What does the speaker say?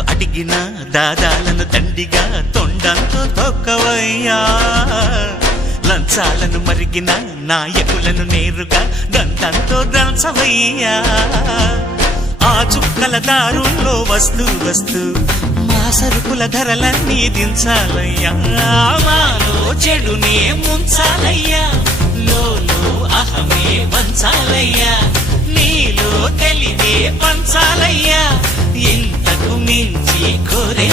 నన్ను అడిగిన దాదాలను దండిగా తొండంతో తొక్కవయ్యా. లంచాలను మరిగిన నాయకులను నేరుగా దండంతో దంచవయ్యా. ఆ చుక్కల దారుల్లో వస్తూ వస్తూ మా సరుకుల ధరలన్నీ దించాలయ్యా. మాలో చెడునే ముంచాలయ్యా, లోలో అహమే వంచాలయ్యా, నీలో తెలివే పంచాలయ్యా. ఇంతకు మించి కోరే